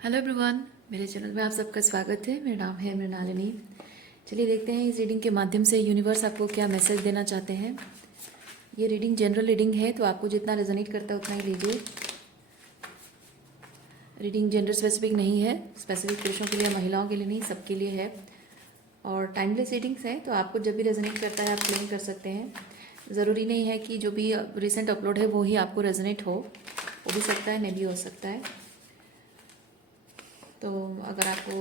Hello everyone, मेरे channel में आप सबका स्वागत है। मेरा नाम है मृणालिनी। चलिए देखते हैं इस रीडिंग के माध्यम से यूनिवर्स आपको क्या मैसेज देना चाहते हैं। ये रीडिंग जनरल रीडिंग है, तो आपको जितना रेजोनेट करता है उतना ही लीजिए। रीडिंग जेंडर स्पेसिफिक नहीं है, स्पेसिफिक पुरुषों के लिए, महिलाओं के लिए नहीं, सबके लिए है। और टाइमलेस रीडिंग्स हैं, तो आपको जब भी रेजोनेट करता है आप क्लेम कर सकते हैं। ज़रूरी नहीं है कि जो भी रिसेंट अपलोड है वो ही आपको रेजोनेट हो भी सकता है, नहीं भी हो सकता है। तो अगर आपको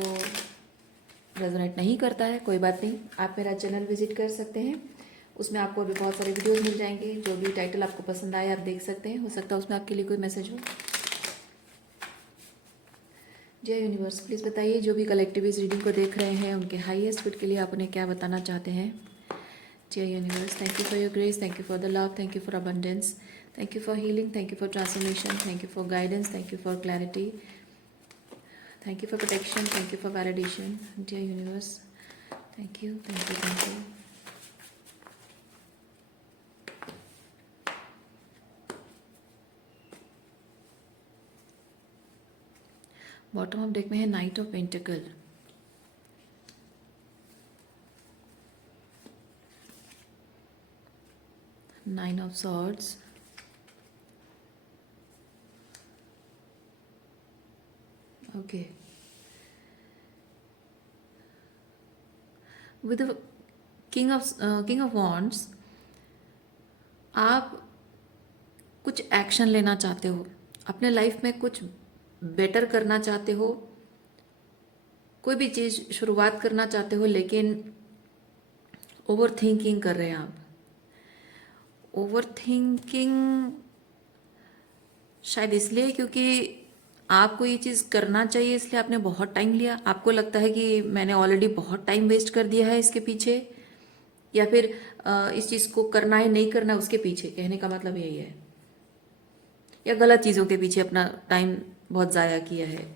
रेजोनेट नहीं करता है कोई बात नहीं, आप मेरा चैनल विजिट कर सकते हैं। उसमें आपको अभी बहुत सारे वीडियोस मिल जाएंगे। जो भी टाइटल आपको पसंद आए आप देख सकते हैं, हो सकता है उसमें आपके लिए कोई मैसेज हो। जय यूनिवर्स, प्लीज़ बताइए जो भी कलेक्टिव इस रीडिंग को देख रहे हैं उनके हाईएस्ट गुड के लिए आप उन्हें क्या बताना चाहते हैं। जय universe, thank you for your grace, thank you for the love, thank you for abundance, thank you for healing, thank you for transformation, thank you for guidance, thank you for clarity, thank you for protection, thank you for validation. जय universe, thank you, thank you, thank you. Bottom of deck में है knight of pentacle, nine of swords, okay, with king of wands. आप कुछ action लेना चाहते हो, अपने life में कुछ बेटर करना चाहते हो, कोई भी चीज़ शुरुआत करना चाहते हो, लेकिन ओवर थिंकिंग कर रहे हैं आप। ओवर थिंकिंग शायद इसलिए क्योंकि आपको ये चीज़ करना चाहिए, इसलिए आपने बहुत टाइम लिया। आपको लगता है कि मैंने ऑलरेडी बहुत टाइम वेस्ट कर दिया है इसके पीछे, या फिर इस चीज़ को करना है नहीं करना उसके पीछे, कहने का मतलब यही है। या गलत चीज़ों के पीछे अपना टाइम बहुत ज़ाया किया है।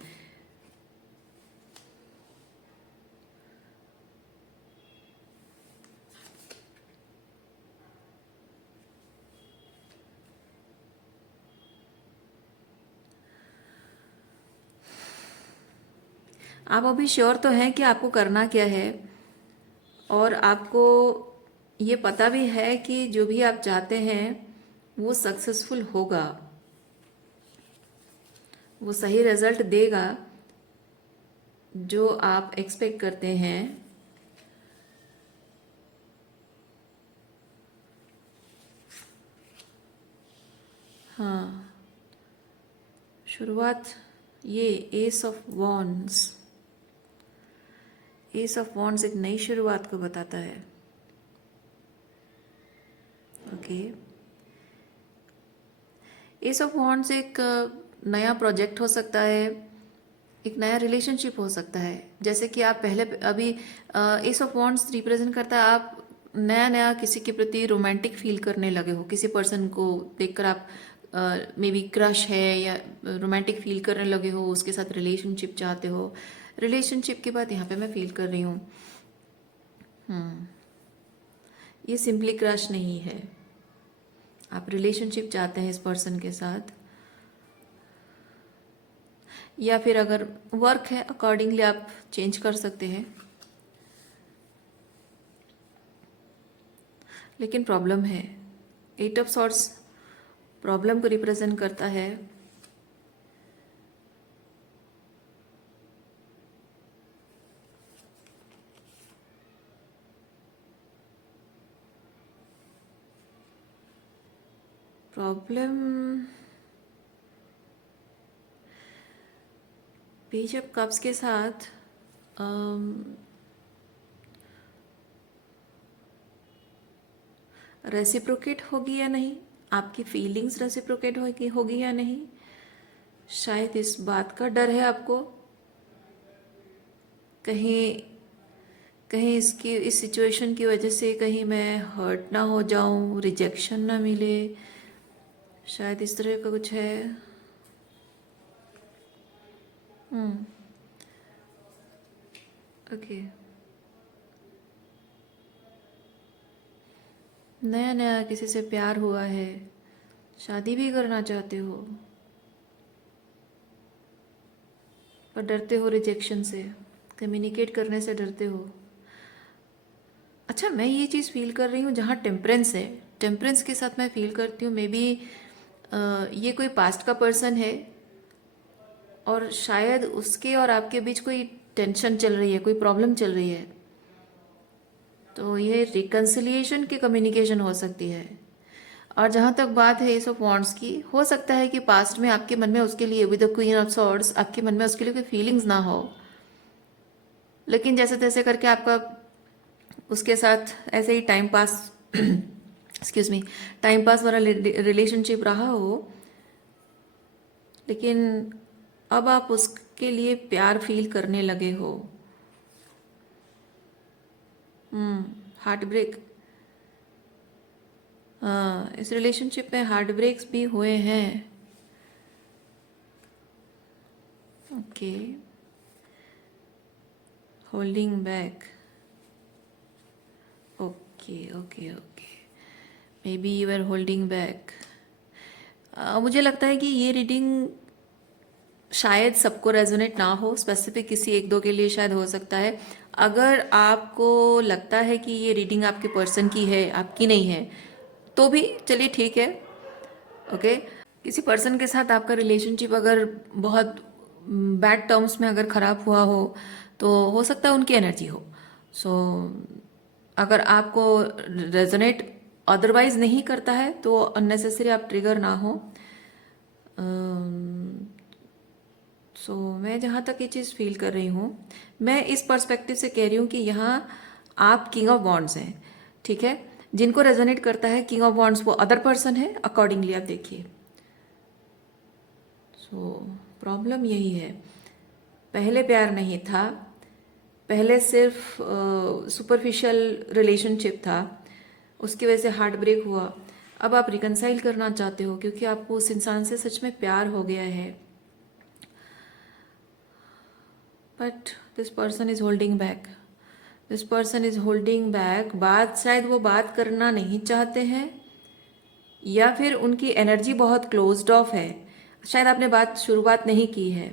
आप अभी श्योर तो हैं कि आपको करना क्या है, और आपको ये पता भी है कि जो भी आप चाहते हैं वो सक्सेसफुल होगा, वो सही रिजल्ट देगा जो आप एक्सपेक्ट करते हैं। हाँ, शुरुआत, ये S of wands, S of wands एक नई शुरुआत को बताता है। ओके, एस ऑफ वॉन्ड्स एक नया प्रोजेक्ट हो सकता है, एक नया रिलेशनशिप हो सकता है। जैसे कि आप पहले अभी एस ऑफ वॉन्ड्स रिप्रेजेंट करता है आप नया नया किसी के प्रति रोमांटिक फील करने लगे हो, किसी पर्सन को देखकर आप मे बी क्रश है या रोमांटिक फील करने लगे हो, उसके साथ रिलेशनशिप चाहते हो। रिलेशनशिप की बात यहाँ पे मैं फील कर रही हूँ। ये सिंपली क्रश नहीं है, आप रिलेशनशिप चाहते हैं इस पर्सन के साथ, या फिर अगर वर्क है अकॉर्डिंगली आप चेंज कर सकते हैं। लेकिन प्रॉब्लम है, एट ऑफ सॉर्ट्स प्रॉब्लम को रिप्रेजेंट करता है। प्रॉब्लम, पेज ऑफ कप्स के साथ रेसिप्रोकेट होगी या नहीं, आपकी फीलिंग्स रेसिप्रोकेट होगी या नहीं, शायद इस बात का डर है आपको। कहीं कहीं इसकी इस सिचुएशन की वजह से कहीं मैं हर्ट ना हो जाऊं, रिजेक्शन ना मिले, शायद इस तरह का कुछ है। ओके, नया नया किसी से प्यार हुआ है, शादी भी करना चाहते हो। पर डरते हो रिजेक्शन से, कम्युनिकेट करने से डरते हो। अच्छा, मैं ये चीज़ फील कर रही हूँ जहाँ टेम्परेंस है, टेम्परेंस के साथ मैं फील करती हूँ मे बी ये कोई पास्ट का पर्सन है और शायद उसके और आपके बीच कोई टेंशन चल रही है, कोई प्रॉब्लम चल रही है। तो ये रिकन्सिलिएशन की कम्युनिकेशन हो सकती है। और जहाँ तक बात है एस ऑफ वॉन्ड्स की, हो सकता है कि पास्ट में आपके मन में उसके लिए with the queen of swords आपके मन में उसके लिए कोई फीलिंग्स ना हो, लेकिन जैसे तैसे करके आपका उसके साथ ऐसे ही time pass excuse me, time pass वाला रिलेशनशिप रहा हो, लेकिन अब आप उसके लिए प्यार फील करने लगे हो। हार्ट ब्रेक, हाँ, इस रिलेशनशिप में हार्ट ब्रेक्स भी हुए हैं। Okay, holding back, okay okay okay, maybe you are holding back. मुझे लगता है कि ये रीडिंग शायद सबको रेजोनेट ना हो, स्पेसिफिक किसी एक दो के लिए शायद हो सकता है। अगर आपको लगता है कि ये रीडिंग आपके पर्सन की है, आपकी नहीं है, तो भी चलिए ठीक है। ओके, किसी पर्सन के साथ आपका रिलेशनशिप अगर बहुत बैड टर्म्स में अगर ख़राब हुआ तो हो सकता है उनकी एनर्जी हो। सो अगर आपको रेजोनेट अदरवाइज नहीं करता है तो अननेसेसरी आप ट्रिगर ना हो। सो मैं जहाँ तक ये चीज़ फील कर रही हूँ, मैं इस पर्सपेक्टिव से कह रही हूँ कि यहाँ आप किंग ऑफ वॉन्ड्स हैं, ठीक है। जिनको रेजोनेट करता है किंग ऑफ वॉन्ड्स वो अदर पर्सन है, अकॉर्डिंगली आप देखिए। सो प्रॉब्लम यही है, पहले प्यार नहीं था, पहले सिर्फ सुपरफिशियल रिलेशनशिप था, उसकी वजह से हार्ट ब्रेक हुआ। अब आप रिकनसाइल करना चाहते हो क्योंकि आपको उस इंसान से सच में प्यार हो गया है, but this person is holding back, this person is holding back. बात शायद वो बात करना नहीं चाहते हैं, या फिर उनकी एनर्जी बहुत क्लोज्ड ऑफ है। शायद आपने बात शुरुआत नहीं की है,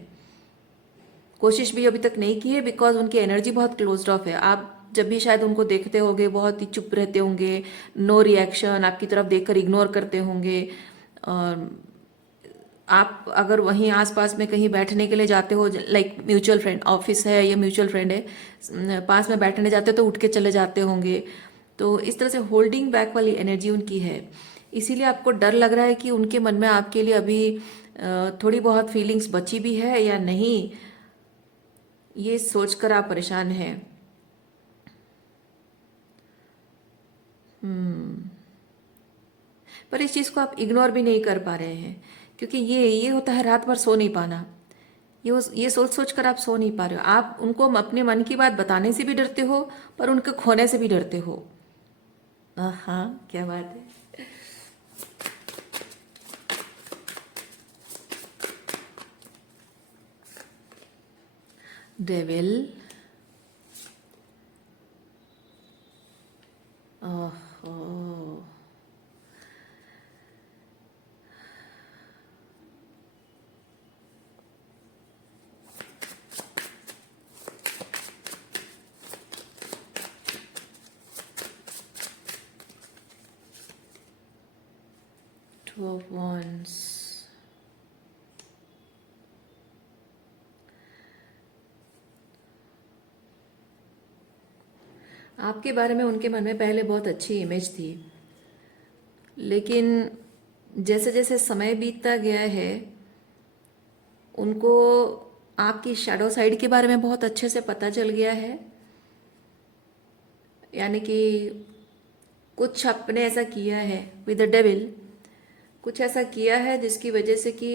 कोशिश भी अभी तक नहीं की है, बिकॉज उनकी एनर्जी बहुत क्लोज्ड ऑफ है। आप जब भी शायद उनको देखते होंगे बहुत ही चुप रहते होंगे, नो रिएक्शन, आपकी तरफ देखकर इग्नोर करते होंगे। और आप अगर वहीं आसपास में कहीं बैठने के लिए जाते हो, लाइक म्यूचुअल फ्रेंड, ऑफिस है या म्यूचुअल फ्रेंड है, पास में बैठने जाते हो तो उठ के चले जाते होंगे। तो इस तरह से होल्डिंग बैक वाली एनर्जी उनकी है। इसीलिए आपको डर लग रहा है कि उनके मन में आपके लिए अभी थोड़ी बहुत फीलिंग्स बची भी है या नहीं, ये सोचकर आप परेशान हैं। पर इस चीज़ को आप इग्नोर भी नहीं कर पा रहे हैं, क्योंकि ये होता है रात भर सो नहीं पाना। ये सोच सोच कर आप सो नहीं पा रहे हो, आप उनको अपने मन की बात बताने से भी डरते हो, पर उनके खोने से भी डरते हो। हाँ, क्या बात है। डेविल, ओह, 2 of Wands, आपके बारे में उनके मन में पहले बहुत अच्छी इमेज थी, लेकिन जैसे जैसे समय बीतता गया है उनको आपकी शैडो साइड के बारे में बहुत अच्छे से पता चल गया है। यानी कि कुछ आपने ऐसा किया है विद द डेविल, कुछ ऐसा किया है जिसकी वजह से कि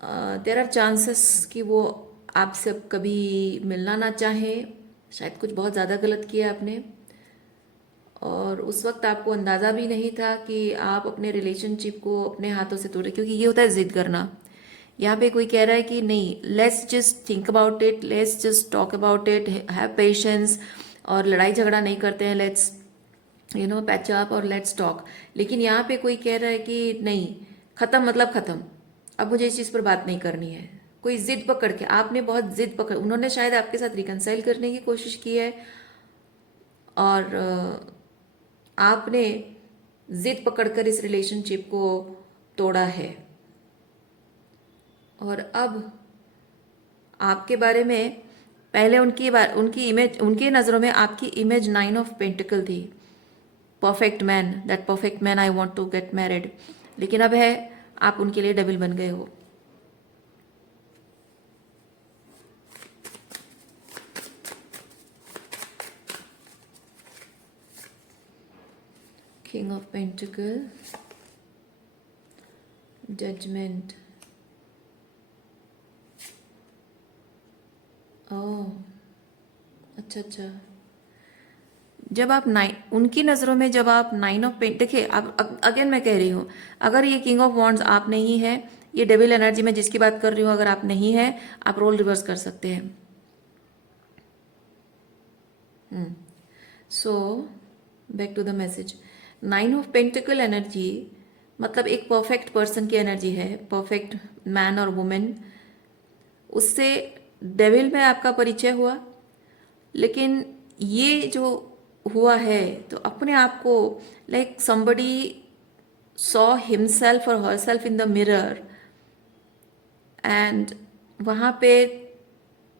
देयर आर चांसेस कि वो आपसे अब कभी मिलना ना चाहें। शायद कुछ बहुत ज़्यादा गलत किया आपने, और उस वक्त आपको अंदाज़ा भी नहीं था कि आप अपने रिलेशनशिप को अपने हाथों से तोड़े, क्योंकि ये होता है जिद करना। यहाँ पे कोई कह रहा है कि नहीं, let's just think about it, let's just talk about it, have patience, और लड़ाई झगड़ा नहीं करते हैं, लेट्स पैच अप और लेट्स टॉक। लेकिन यहाँ पे कोई कह रहा है कि नहीं, ख़त्म मतलब ख़त्म, अब मुझे इस चीज़ पर बात नहीं करनी है। कोई जिद पकड़ के, आपने बहुत जिद पकड़, उन्होंने शायद आपके साथ रिकंसाइल करने की कोशिश की है और आपने जिद पकड़कर इस रिलेशनशिप को तोड़ा है। और अब आपके बारे में पहले उनकी इमेज, उनकी नज़रों में आपकी इमेज 9 ऑफ पेंटिकल थी, perfect man, that perfect man I want to get married. लेकिन अब है आप उनके लिए डबल बन गए हो। किंग ऑफ पेंटिकल, जजमेंट, ओह अच्छा अच्छा। जब आप उनकी नज़रों में जब आप 9 ऑफ पेंट, देखिए आप, अगेन मैं कह रही हूँ, अगर ये किंग ऑफ वॉन्ड्स आप नहीं है, ये डेविल एनर्जी में जिसकी बात कर रही हूँ, अगर आप नहीं है, आप रोल रिवर्स कर सकते हैं। So back to the message. 9 of pentacle energy मतलब एक परफेक्ट पर्सन की एनर्जी है, परफेक्ट मैन और वुमेन। उससे डेविल में आपका परिचय हुआ, लेकिन ये जो हुआ है तो अपने आप को, like somebody saw himself or herself in the mirror and वहाँ पे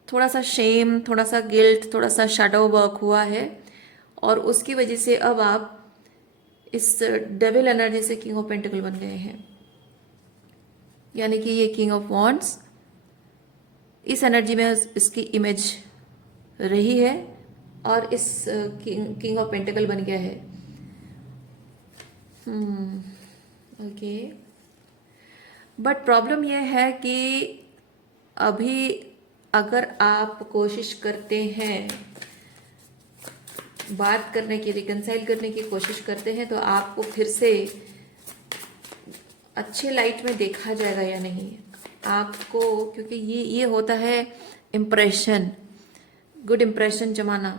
थोड़ा सा शेम, थोड़ा सा गिल्ट, थोड़ा सा शैडो वर्क हुआ है और उसकी वजह से अब आप इस डेविल एनर्जी से किंग ऑफ पेंटिकल बन गए हैं। यानी कि ये किंग ऑफ वॉन्ड्स इस एनर्जी में इसकी इमेज रही है और इस किंग ऑफ पेंटिकल बन गया है। ओके, बट प्रॉब्लम यह है कि अभी अगर आप कोशिश करते हैं बात करने की, रिकंसाइल करने की कोशिश करते हैं, तो आपको फिर से अच्छे लाइट में देखा जाएगा या नहीं आपको, क्योंकि ये होता है इम्प्रेशन, गुड इम्प्रेशन जमाना।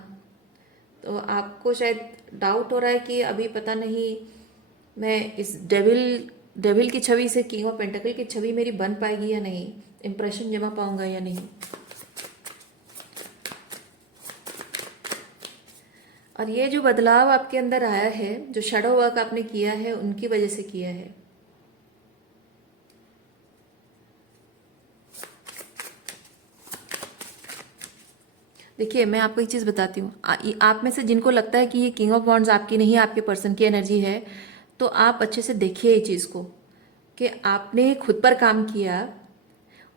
तो आपको शायद डाउट हो रहा है कि अभी पता नहीं मैं इस डेविल की छवि से किंग ऑफ पेंटिकल की छवि मेरी बन पाएगी या नहीं, इम्प्रेशन जमा पाऊंगा या नहीं। और ये जो बदलाव आपके अंदर आया है, जो शैडो वर्क आपने किया है, उनकी वजह से किया है। देखिए मैं आपको एक चीज़ बताती हूँ, आप में से जिनको लगता है कि ये किंग ऑफ वॉन्ड्स आपकी नहीं है, आपके पर्सन की एनर्जी है, तो आप अच्छे से देखिए ये चीज़ को कि आपने खुद पर काम किया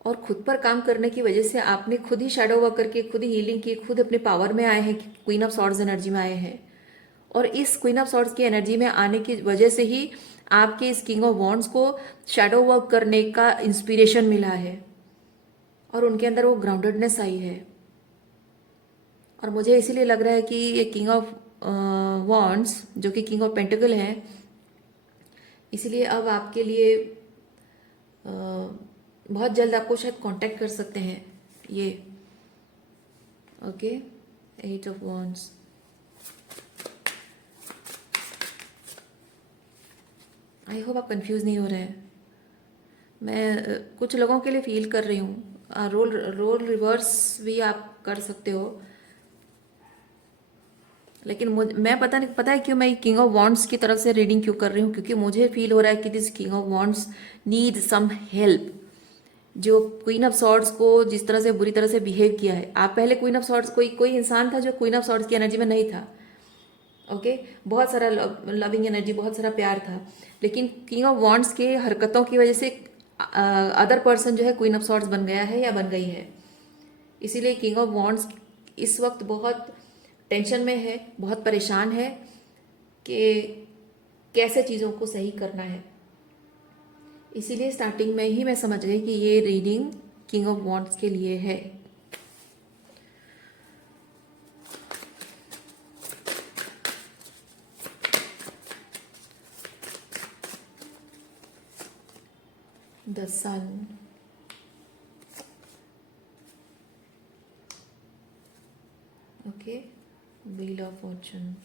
और खुद पर काम करने की वजह से आपने खुद ही शैडो वर्क करके, खुद ही हीलिंग की, खुद अपने पावर में आए हैं, क्वीन ऑफ सॉर्ड्स एनर्जी में आए हैं। और इस क्वीन ऑफ सॉर्ड्स की एनर्जी में आने की वजह से ही आपके इस किंग ऑफ वॉन्ड्स को शैडो वर्क करने का इंस्पिरेशन मिला है और उनके अंदर वो ग्राउंडेडनेस आई है। और मुझे इसीलिए लग रहा है कि ये किंग ऑफ वॉन्ड्स जो कि किंग ऑफ पेंटिकल है, इसीलिए अब आपके लिए बहुत जल्द आपको शायद कांटेक्ट कर सकते हैं ये। Okay, 8 of wands, I hope आप कंफ्यूज नहीं हो रहे हैं। मैं कुछ लोगों के लिए फील कर रही हूँ, रोल रिवर्स भी आप कर सकते हो, लेकिन मैं पता है क्यों मैं किंग ऑफ वॉन्ड्स की तरफ से रीडिंग क्यों कर रही हूँ, क्योंकि मुझे फील हो रहा है कि this king of wands need some help. जो क्वीन ऑफ सॉर्ड्स को जिस तरह से बुरी तरह से बिहेव किया है, आप पहले क्वीन ऑफ सॉर्ड्स, कोई इंसान था जो क्वीन ऑफ सॉर्ड्स की एनर्जी में नहीं था। ओके, बहुत सारा लविंग एनर्जी, बहुत सारा प्यार था, लेकिन किंग ऑफ वॉन्ड्स के हरकतों की वजह से अदर पर्सन जो है क्वीन ऑफ सॉर्ड्स बन गया है या बन गई है। इसीलिए किंग ऑफ वॉन्ड्स इस वक्त बहुत टेंशन में है, बहुत परेशान है कि कैसे चीज़ों को सही करना है। इसीलिए स्टार्टिंग में ही मैं समझ गई कि ये रीडिंग किंग ऑफ वॉन्ड्स के लिए है। The sun, okay, wheel of fortune.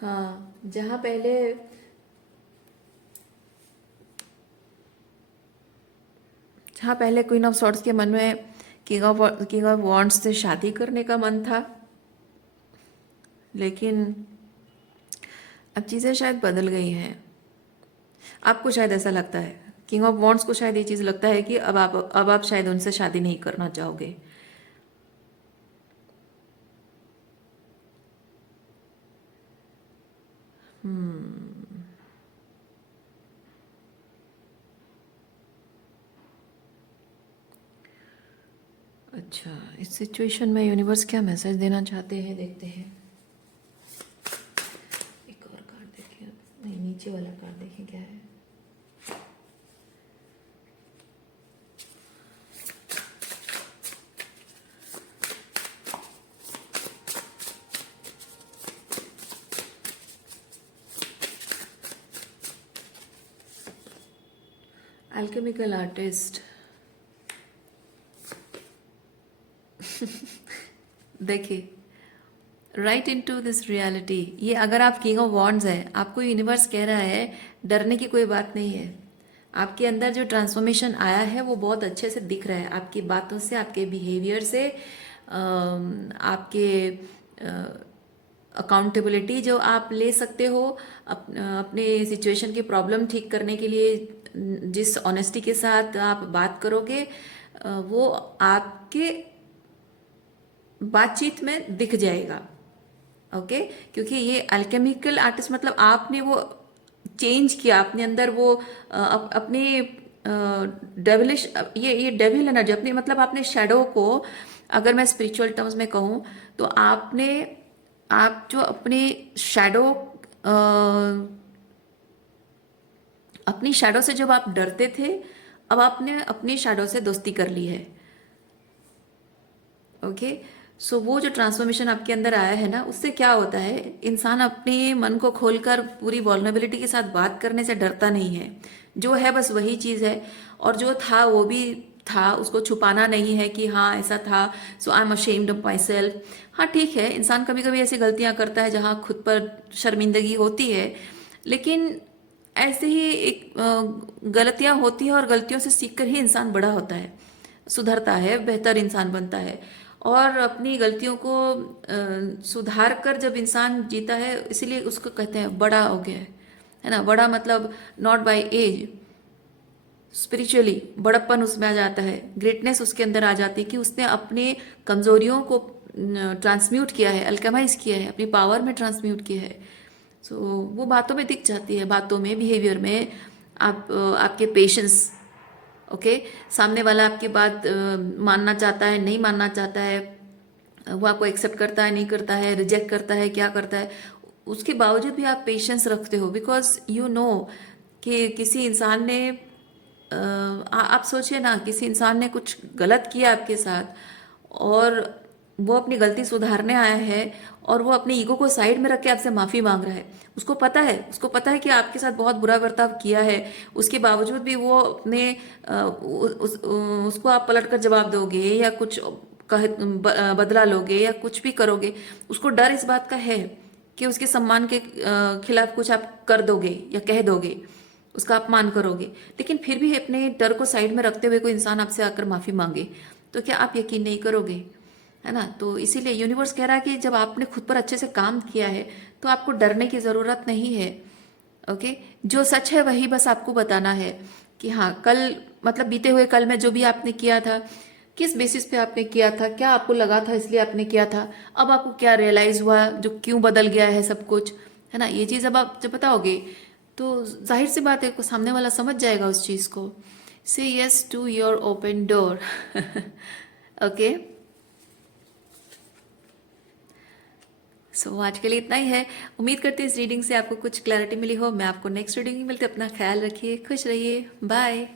हाँ, जहाँ पहले हाँ, पहले क्वीन ऑफ सॉर्ड्स के मन में किंग ऑफ वॉन्ड्स से शादी करने का मन था, लेकिन अब चीज़ें शायद बदल गई हैं। आपको शायद ऐसा लगता है, किंग ऑफ वॉन्ड्स को शायद ये चीज़ लगता है कि अब आप शायद उनसे शादी नहीं करना चाहोगे। अच्छा, इस सिचुएशन में यूनिवर्स क्या मैसेज देना चाहते हैं, देखते हैं। एक और कार्ड देखिए, नहीं नीचे वाला कार्ड देखें क्या है। Alchemical artist. देखिए, right into this reality, ये अगर आप किंग ऑफ वॉन्ड्स है, आपको यूनिवर्स कह रहा है डरने की कोई बात नहीं है। आपके अंदर जो ट्रांसफॉर्मेशन आया है वो बहुत अच्छे से दिख रहा है, आपकी बातों से, आपके बिहेवियर से, आपके अकाउंटेबिलिटी जो आप ले सकते हो अपने सिचुएशन की प्रॉब्लम ठीक करने के लिए। जिस ऑनेस्टी के साथ आप बात करोगे वो आपके बातचीत में दिख जाएगा। ओके, क्योंकि ये अल्केमिकल आर्टिस्ट मतलब आपने वो चेंज किया अपने अंदर, वो अपने डेविलिश, ये डेविल एनर्जी अपनी, मतलब आपने शेडो को, अगर मैं स्पिरिचुअल टर्म्स में कहूँ तो आप जो अपने शेडो, अपनी शेडो से जब आप डरते थे, अब आपने अपनी शेडो से दोस्ती कर ली है। ओके, सो वो जो ट्रांसफॉर्मेशन आपके अंदर आया है ना, उससे क्या होता है, इंसान अपने मन को खोलकर पूरी वॉल्नरेबिलिटी के साथ बात करने से डरता नहीं है। जो है बस वही चीज़ है, और जो था वो भी था, उसको छुपाना नहीं है कि हाँ ऐसा था, so I am ashamed of myself. हाँ ठीक है, इंसान कभी कभी ऐसी गलतियां करता है जहाँ खुद पर शर्मिंदगी होती है, लेकिन ऐसे ही एक गलतियां होती है और गलतियों से सीखकर ही इंसान बड़ा होता है, सुधरता है, बेहतर इंसान बनता है। और अपनी गलतियों को सुधार कर जब इंसान जीता है, इसीलिए उसको कहते हैं बड़ा हो गया है ना। बड़ा मतलब नॉट बाय एज, स्पिरिचुअली बड़प्पन उसमें आ जाता है, ग्रेटनेस उसके अंदर आ जाती है कि उसने अपने कमजोरियों को ट्रांसम्यूट किया है, अल्केमाइज किया है, अपनी पावर में ट्रांसम्यूट किया है। सो वो बातों में दिख जाती है, बातों में, बिहेवियर में, आपके पेशेंस। ओके, सामने वाला आपकी बात मानना चाहता है, नहीं मानना चाहता है, वो आपको एक्सेप्ट करता है, नहीं करता है, रिजेक्ट करता है, क्या करता है, उसके बावजूद भी आप पेशेंस रखते हो, बिकॉज यू नो कि किसी इंसान ने आप सोचिए ना, किसी इंसान ने कुछ गलत किया आपके साथ और वो अपनी गलती सुधारने आया है, और वो अपने ईगो को साइड में रख के आपसे माफ़ी मांग रहा है। उसको पता है कि आपके साथ बहुत बुरा बर्ताव किया है, उसके बावजूद भी वो अपने उसको आप पलट कर जवाब दोगे या कुछ बदला लोगे या कुछ भी करोगे, उसको डर इस बात का है कि उसके सम्मान के खिलाफ कुछ आप कर दोगे या कह दोगे, उसका अपमान करोगे। लेकिन फिर भी अपने डर को साइड में रखते हुए कोई इंसान आपसे आकर माफ़ी मांगे तो क्या आप यकीन नहीं करोगे, है ना। तो इसीलिए यूनिवर्स कह रहा है कि जब आपने खुद पर अच्छे से काम किया है तो आपको डरने की ज़रूरत नहीं है। ओके, जो सच है वही बस आपको बताना है कि हाँ, कल मतलब बीते हुए कल में जो भी आपने किया था, किस बेसिस पे आपने किया था, क्या आपको लगा था इसलिए आपने किया था, अब आपको क्या रियलाइज हुआ, जो क्यों बदल गया है सब कुछ, है ना। ये चीज़ अब आप जब बताओगे तो जाहिर सी बात है, सामने वाला समझ जाएगा उस चीज़ को। Say yes to your open door. Okay, so आज के लिए इतना ही है। उम्मीद करती हूँ इस रीडिंग से आपको कुछ क्लैरिटी मिली हो। मैं आपको नेक्स्ट रीडिंग में मिलते, अपना ख्याल रखिए, खुश रहिए, बाय।